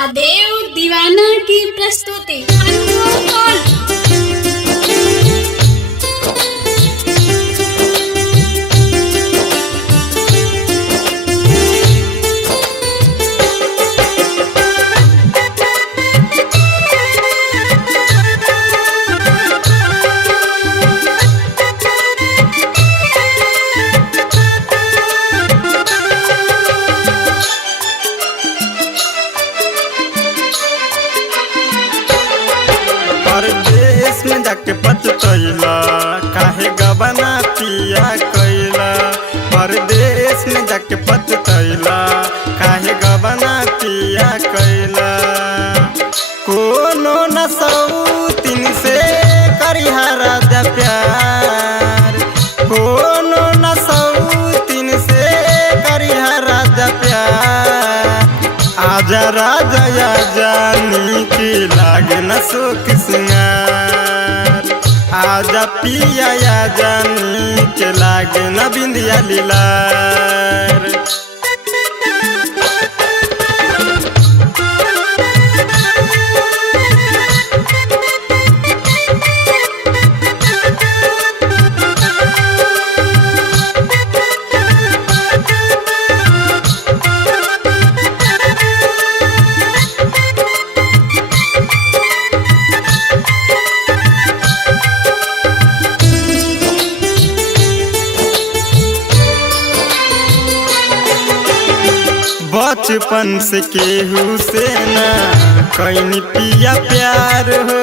महादेव दीवाना की प्रस्तुति अनमोल कॉल। परदेश में जाके पछतैला काहे गबना पिया कैला। परदेश में जाके पछतैला काहे गबना पिया कैला। कोनो न सौतीन से करिहा राजा प्यार। कोनो न सौतीन से करिहा राजा प्यार। आजा राजा या जानी की लागे न सुख सिंगार। आजा पिया या जानी के लागे न बिंदिया लीलार। बचपन से केहू से ना कैनी पिया प्यार हो।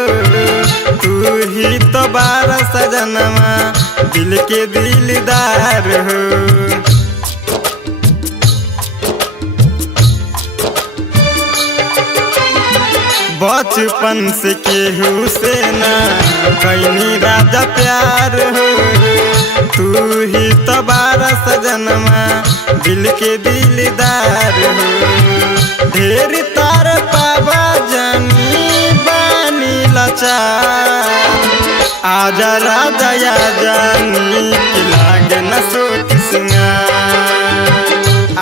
तू ही तो बारा सजनमा दिल के दिलदार हो। बचपन से केहू से ना कैनी राजा प्यार हो। तू ही तो बारा सजनमा दिल के दिलदार हो। ढेर तार पावा जानी बानी लाचार। आजा राजा या जानी के लागे न सोच सिंगार।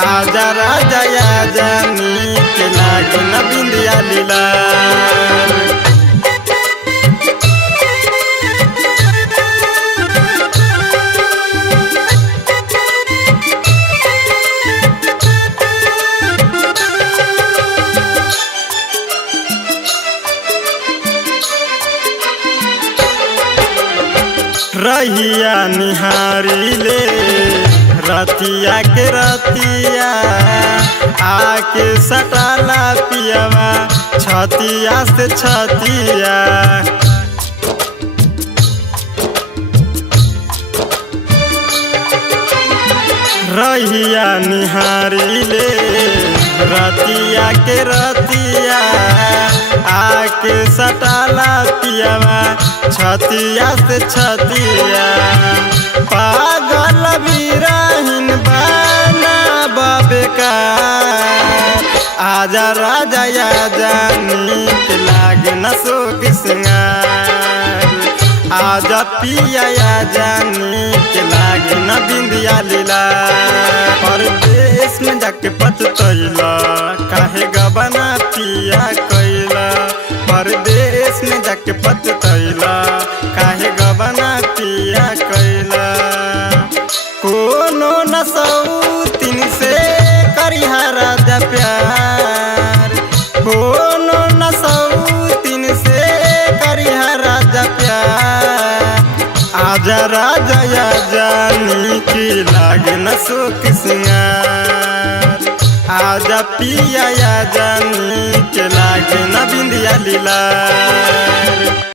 आजा राजा या जानी के लागे न बिंदिया लीलार। रहिया निहारी ले रतिया के रतिया। आके सटाला पियावा छतिया से छतिया। रहिया निहारी ले रतिया के रतिया। आके सटाला पियावा छतिया से छतिया। पागल बिरहिन बना बेकार। आजा राजा या जानी के लागे न सोख सिंगार। आजा पिया या जानी के लागे न बिंदिया लीलार। परदेश में जाके पछतैला काहे गबना पिया कैला। परदेश में जाके पछतैला काहे गबना पिया कैला। कोनो न सौतीन से करिहा राजा प्यार। कोनो न सौतीन से करिहा राजा प्यार। आजा राजा या जानी की लागे न सुख सिंगार। आजा पिया या जानी के लागे न बिंदिया लीलार।